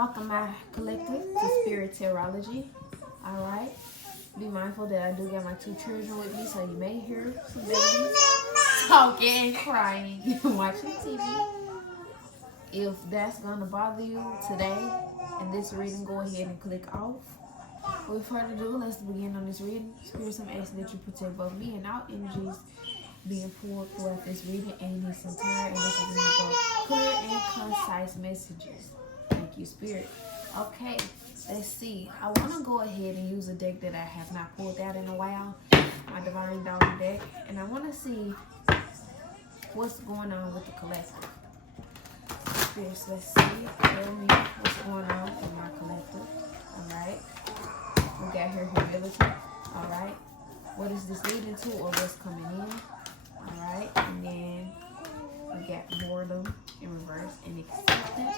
Welcome my collective to Spirit Tarology. Alright. Be mindful that I do got my 2 children with me, so you may hear some babies talking, crying, watching TV. If that's gonna bother you today in this reading, go ahead and click off. Without further ado, let's begin on this reading. Spirit, I'm asking that you protect both me and all energies being pulled throughout this reading and this entire, and this is both clear and concise messages. Thank you, Spirit. Okay, let's see. I want to go ahead and use a deck that I have not pulled out in a while, my Divine Daughter deck, and I want to see what's going on with the collective. Spirits, let's see. Tell me what's going on with my collective. Alright. We got here humility. Alright. What is this leading to, or what's coming in? Alright. And then we got boredom in reverse and acceptance.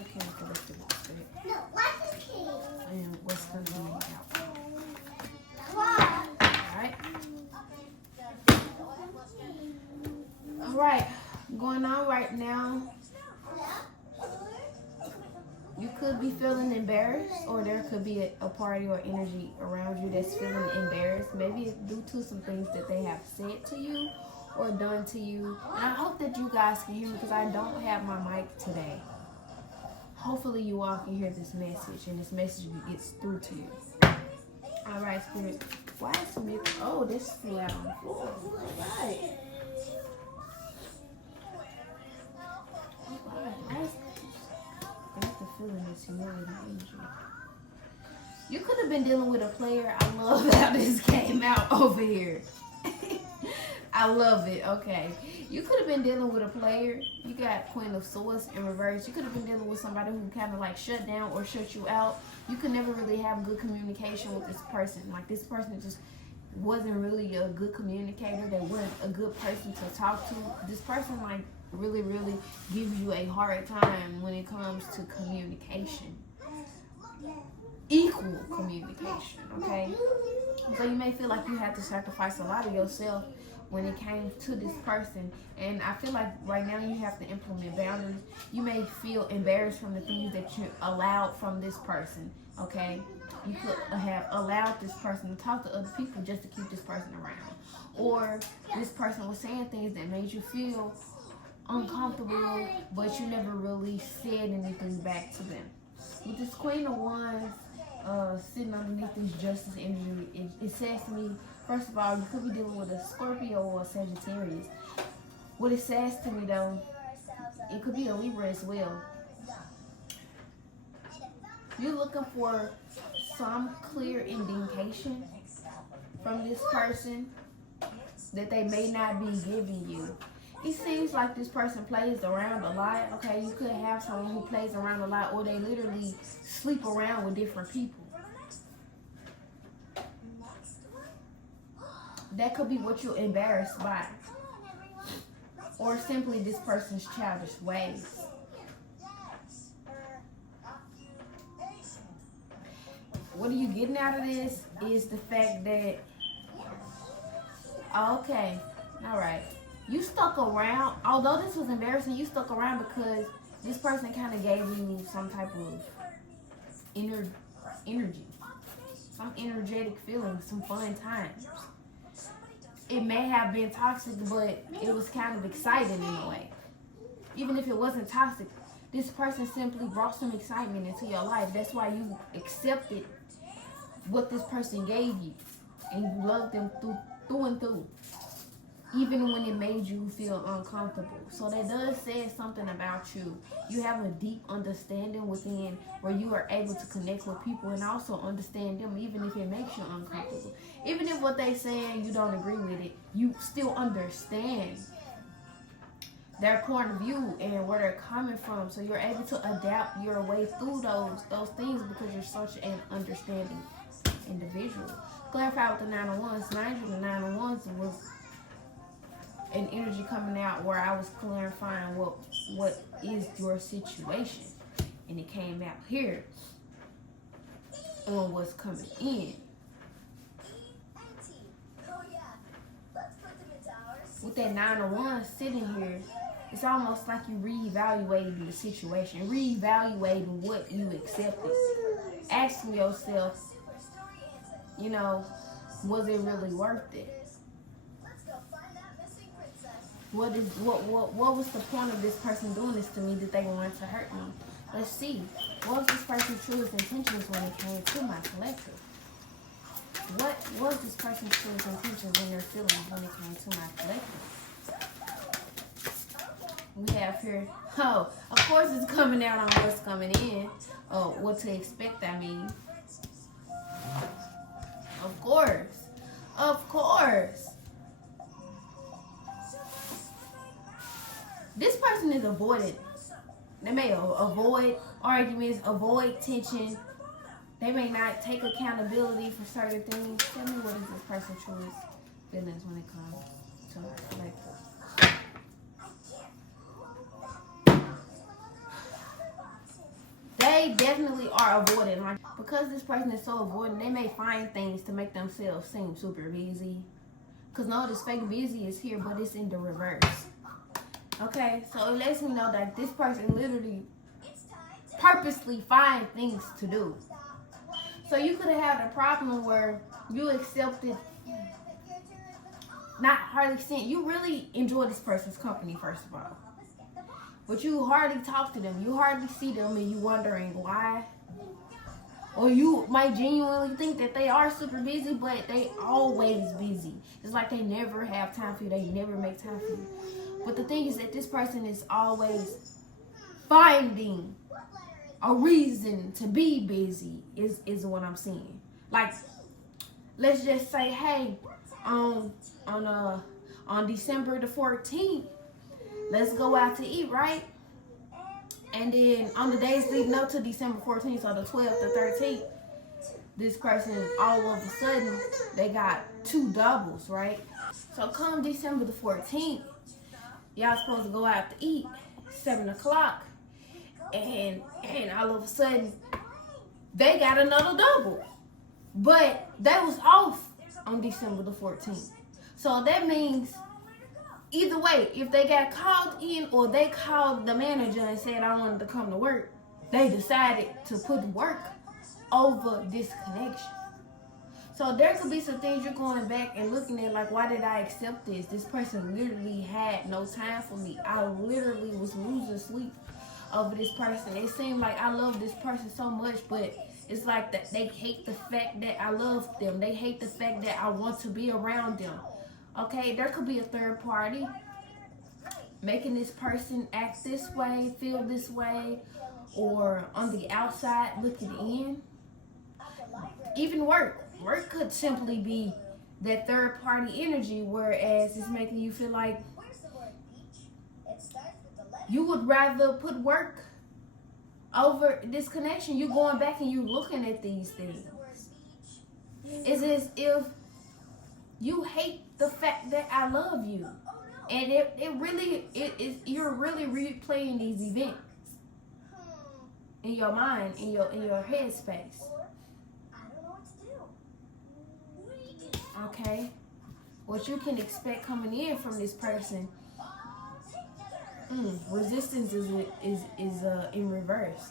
Okay, collective spirit. And what's going to be out. Alright. Alright. Going on right now. You could be feeling embarrassed, or there could be a party or energy around you that's feeling embarrassed. Maybe it's due to some things that they have said to you or done to you. And I hope that you guys can hear me because I don't have my mic today. Hopefully you all can hear this message and this message gets through to you. Alright, Spirit. Why is Smith? Oh, this is flat on the floor. Alright. Feeling this humility energy. You could have been dealing with a player. I love how this came out over here. I love it. Okay. You could have been dealing with a player. You got Queen of Swords in reverse. You could have been dealing with somebody who kind of like shut down or shut you out. You could never really have good communication with this person. Like this person just wasn't really a good communicator. They weren't a good person to talk to. This person like really gives you a hard time when it comes to communication. Equal communication, okay? So you may feel like you have to sacrifice a lot of yourself when it came to this person. And I feel like right now you have to implement boundaries. You may feel embarrassed from the things that you allowed from this person, okay? You could have allowed this person to talk to other people just to keep this person around. Or this person was saying things that made you feel uncomfortable, but you never really said anything back to them. With this Queen of Wands sitting underneath this Justice energy, it says to me, first of all, you could be dealing with a Scorpio or a Sagittarius. What it says to me though, it could be a Libra as well. You're looking for some clear indication from this person that they may not be giving you. It seems like this person plays around a lot, okay? You could have someone who plays around a lot, or they literally sleep around with different people. That could be what you're embarrassed by. Or simply this person's childish ways. What are you getting out of this is the fact that, okay, all right. You stuck around, although this was embarrassing, you stuck around because this person kind of gave you some type of energy, some energetic feelings, some fun times. It may have been toxic, but it was kind of exciting in a way. Even if it wasn't toxic, this person simply brought some excitement into your life. That's why you accepted what this person gave you, and you loved them through and through. Even when it made you feel uncomfortable. So that does say something about you. You have a deep understanding within where you are able to connect with people and also understand them, even if it makes you uncomfortable. Even if what they saying you don't agree with it, you still understand their point of view and where they're coming from. So you're able to adapt your way through those things because you're such an understanding individual. Clarify with the 9 of Wands. Mind you, the 9 of Wands was an energy coming out where I was clarifying what is your situation, and it came out here on what's coming in. with that 9 of Wands sitting here, it's almost like you reevaluating the situation, reevaluating what you accepted, asking yourself, you know, was it really worth it? What was the point of this person doing this to me that they wanted to hurt me? Let's see. What was this person's truest intentions when it came to my collective? What was this person's truest intentions in their feelings when it came to my collective? We have here, oh, of course it's coming out on what's coming in. Oh, what to expect, I mean. Of course. Of course. This person is avoidant. They may avoid arguments, avoid tension. They may not take accountability for certain things. Tell me, what is this person's truest feelings when it comes to my collective? They definitely are avoidant. Like, because this person is so avoidant, they may find things to make themselves seem super busy. Because notice fake busy is here, but it's in the reverse. Okay, so it lets me know that this person literally purposely find things to do. So you could have had a problem where you accepted, not hardly seen, you really enjoy this person's company, first of all. But you hardly talk to them. You hardly see them, and you wondering why. Or you might genuinely think that they are super busy, but they always busy. It's like they never have time for you. They never make time for you. But the thing is that this person is always finding a reason to be busy is what I'm seeing. Like, let's just say, hey, on December the 14th, let's go out to eat, right? And then on the days leading up to December 14th, so the 12th, the 13th, this person, all of a sudden, they got 2 doubles, right? So come December the 14th, y'all supposed to go out to eat, 7 o'clock, and all of a sudden, they got another double. But they was off on December the 14th. So that means, either way, if they got called in or they called the manager and said, I wanted to come to work, they decided to put work over disconnection. So there could be some things you're going back and looking at, like, why did I accept this? This person literally had no time for me. I literally was losing sleep over this person. It seemed like I love this person so much, but it's like that they hate the fact that I love them. They hate the fact that I want to be around them. Okay, there could be a third party making this person act this way, feel this way, or on the outside looking in. Even work could simply be that third party energy, whereas it's making you feel like you would rather put work over this connection. You going back and you looking at these things. It's as if you hate the fact that I love you, and you're really replaying these events in your mind, in your head space. Okay, what you can expect coming in from this person, resistance is in reverse.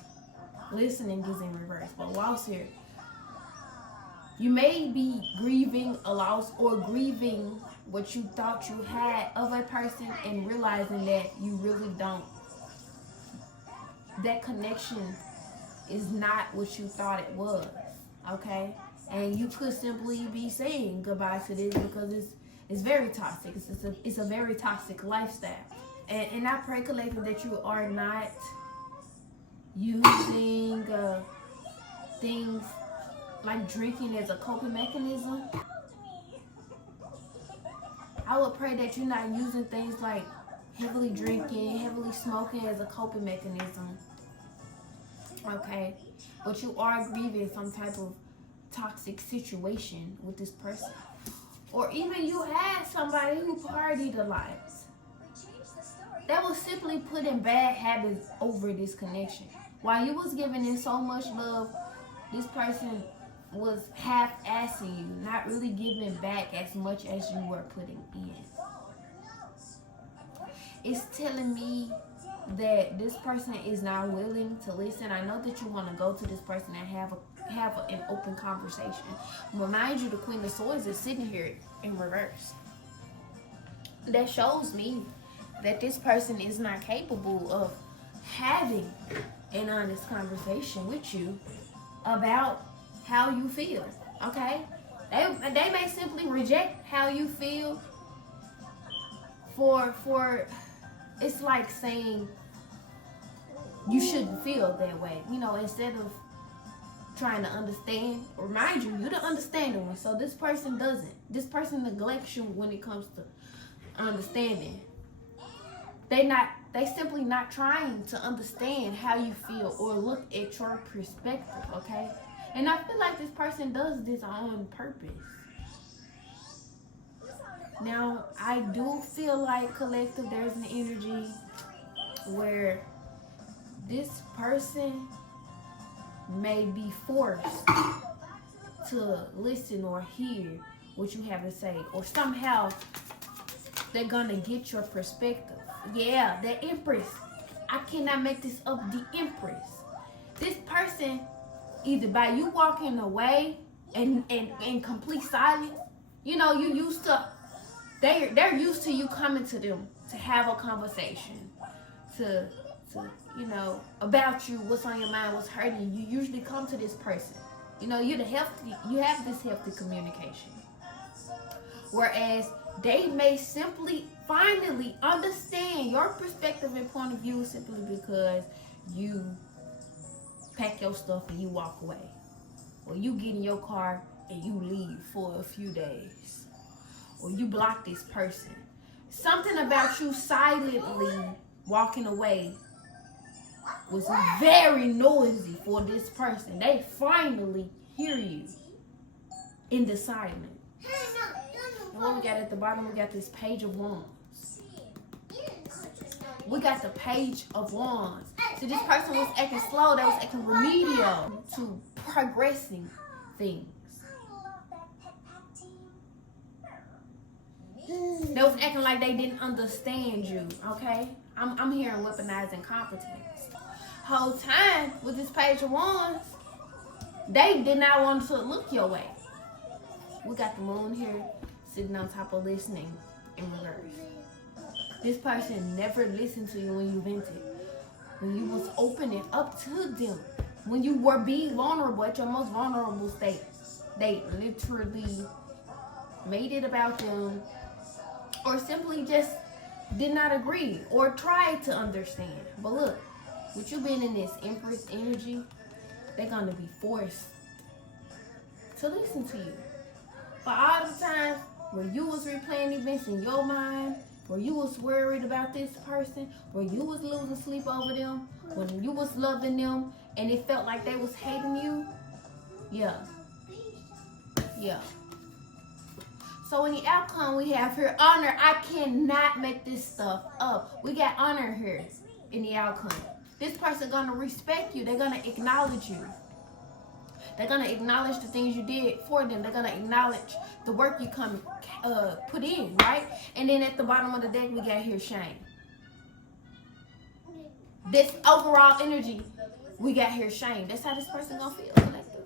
Listening is in reverse. But whilst here, you may be grieving a loss or grieving what you thought you had of a person and realizing that you really don't. That connection is not what you thought it was, okay? And you could simply be saying goodbye to this because it's very toxic. It's a very toxic lifestyle. And I pray, collective, that you are not using things like drinking as a coping mechanism. I would pray that you're not using things like heavily drinking, heavily smoking as a coping mechanism. Okay? But you are grieving some type of toxic situation with this person. Or even you had somebody who partied a lot. That was simply putting bad habits over this connection. While you was giving in so much love, this person was half-assing you, not really giving back as much as you were putting in. it's telling me that this person is not willing to listen. I know that you want to go to this person and have an open conversation. But mind you, the Queen of Swords is sitting here in reverse. That shows me that this person is not capable of having an honest conversation with you about how you feel. Okay? They may simply reject how you feel for it's like saying you shouldn't feel that way. You know, instead of trying to understand, remind you, you're the understanding one. So this person doesn't. This person neglects you when it comes to understanding. They simply not trying to understand how you feel or look at your perspective, okay? And I feel like this person does this on purpose. Now, I do feel like, collective, there's an energy where this person may be forced to listen or hear what you have to say, or somehow they're gonna get your perspective. Yeah, the Empress. I cannot make this up. The Empress. This person, either by you walking away and complete silence, you know, you used to, they're used to you coming to them to have a conversation, to you know, about you, what's on your mind, what's hurting you. You usually come to this person. You know, you have this healthy communication. Whereas they may simply finally understand your perspective and point of view simply because you pack your stuff and you walk away. Or you get in your car and you leave for a few days. Or you block this person. Something about you silently walking away was very noisy for this person. They finally hear you in the silence. And what we got at the bottom, we got this Page of Wands. We got the Page of Wands. So this person was acting slow. They was acting remedial to progressing things. They was acting like they didn't understand you, okay? I'm hearing weaponizing competence. Whole time with this Page of Wands, they did not want to look your way. We got the Moon here sitting on top of listening in reverse. This person never listened to you when you vented, when you was opening up to them, when you were being vulnerable at your most vulnerable state. They literally made it about them, or simply just did not agree or tried to understand. But look, with you being in this Empress energy, they're gonna be forced to listen to you. For all the times where you was replaying events in your mind, where you was worried about this person, where you was losing sleep over them, when you was loving them and it felt like they was hating you, yeah. So in the outcome we have here, honor. I cannot make this stuff up. We got honor here in the outcome. This person gonna respect you. They're gonna acknowledge you. They're gonna acknowledge the things you did for them. They're gonna acknowledge the work you put in, right? And then at the bottom of the deck, we got here shame. This overall energy, we got here shame. That's how this person gonna feel, collective.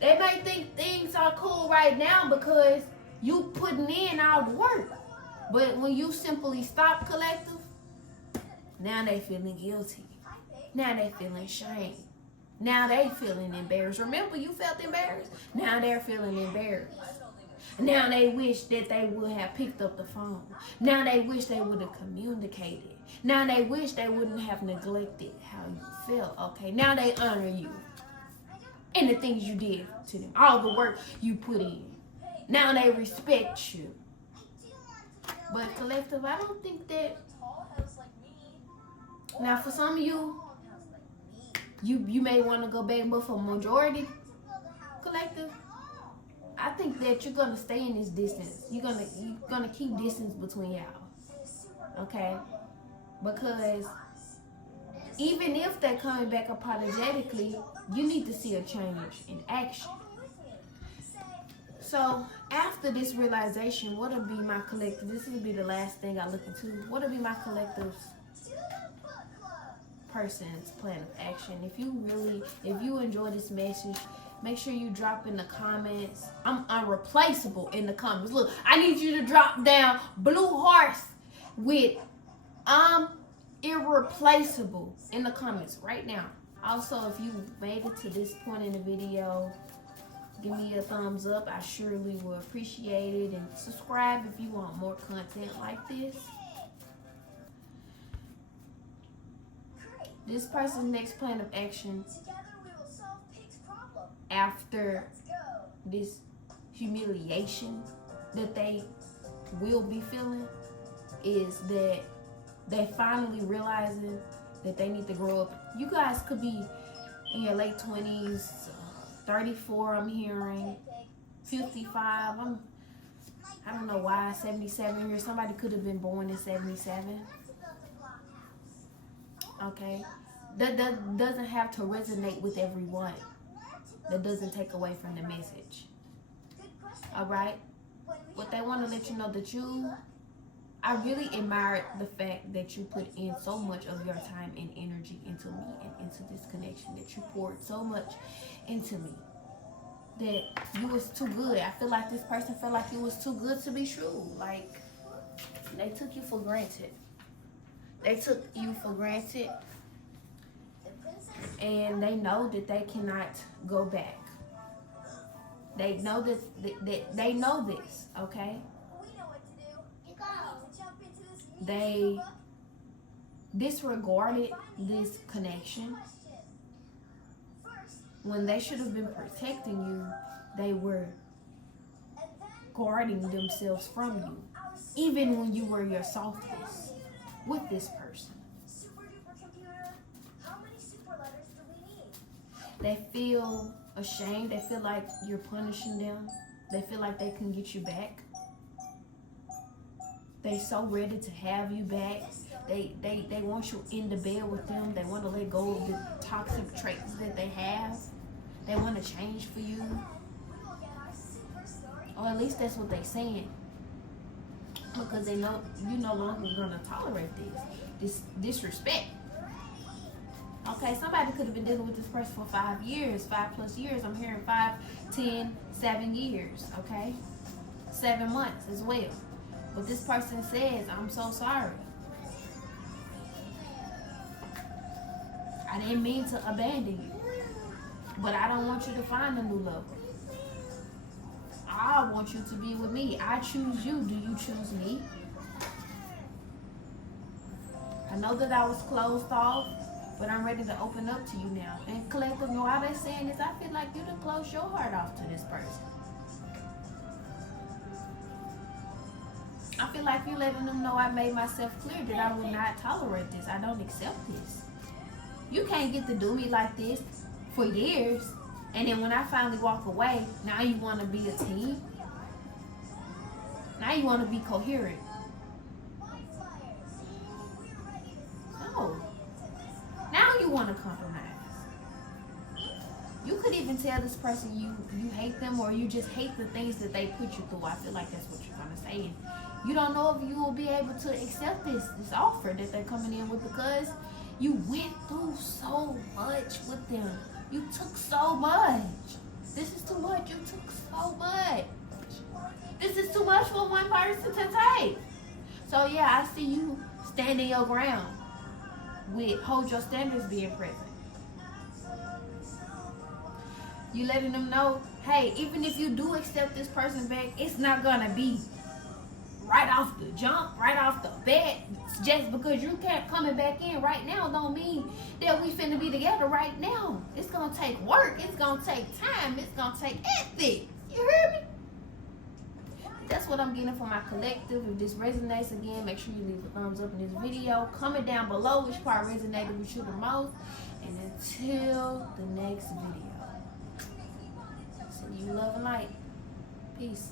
They may think things are cool right now because you putting in all the work. But when you simply stop, collective, now they feeling guilty. Now they feeling shame. Now they feeling embarrassed. Remember, you felt embarrassed? Now they're feeling embarrassed. Now they wish that they would have picked up the phone. Now they wish they would have communicated. Now they wish they wouldn't have neglected how you felt, okay? Now they honor you and the things you did to them, all the work you put in. Now they respect you. But collective, I don't think that. Now for some of you, you may want to go back, but for majority, collective, I think that you're gonna stay in this distance. You're gonna keep distance between y'all, okay? Because even if they're coming back apologetically, you need to see a change in action. So after this realization, what will be my collective? This will be the last thing I look into. What will be my collective's person's plan of action? If you enjoy this message, make sure you drop in the comments. I'm unreplaceable in the comments. Look, I need you to drop down blue hearts with I'm irreplaceable in the comments right now. Also, if you made it to this point in the video, give me a thumbs up. I surely will appreciate it. And subscribe if you want more content like this. This person's next plan of action after this humiliation that they will be feeling is that they finally realizing that they need to grow up. You guys could be in your late 20s, 34 I'm hearing, 55, I don't know why, 77 here. Somebody could have been born in 77. Okay? That doesn't have to resonate with everyone. That doesn't take away from the message. Alright? What they want to let you know that I really admire the fact that you put in so much of your time and energy into me and into this connection, that you poured so much into me, that you was too good. I feel like this person felt like it was too good to be true. Like, they took you for granted. They took you for granted, and they know that they cannot go back. They know this. They know this, okay? They disregarded this connection when they should have been protecting you. They were guarding themselves from you, even when you were your softest with this person. They feel ashamed. They feel like you're punishing them. They feel like they can get you back. They're so ready to have you back. They want you in the bed with them. They want to let go of the toxic traits that they have. They want to change for you. Or at least that's what they're saying. Because they know you no longer going to tolerate this disrespect. Okay, somebody could have been dealing with this person for 5 years, 5+ years. I'm hearing 5, 10, 7 years, okay? 7 months as well. But this person says, I'm so sorry. I didn't mean to abandon you. But I don't want you to find a new lover. I want you to be with me. I choose you. Do you choose me? I know that I was closed off, but I'm ready to open up to you now. And collective, know how they're saying this, I feel like you done closed your heart off to this person. I feel like you're letting them know I made myself clear that I will not tolerate this. I don't accept this. You can't get to do me like this for years, and then when I finally walk away, now you want to be a team? Now you want to be coherent? No. Now you want to compromise. You could even tell this person you hate them, or you just hate the things that they put you through. I feel like that's what you're going to say. You don't know if you will be able to accept this offer that they're coming in with, because you went through so much with them. You took so much. This is too much. You took so much. This is too much for one person to take. So yeah, I see you standing your ground with hold your standards being present. You letting them know, hey, even if you do accept this person back, it's not gonna be right off the jump, right off the bat. Just because you can't coming back in right now don't mean that we finna be together right now. It's gonna take work. It's gonna take time. It's gonna take ethics. You hear me? That's what I'm getting for my collective. If this resonates, again, make sure you leave a thumbs up in this video. Comment down below which part resonated with you the most. And until the next video, send you love and light. Peace.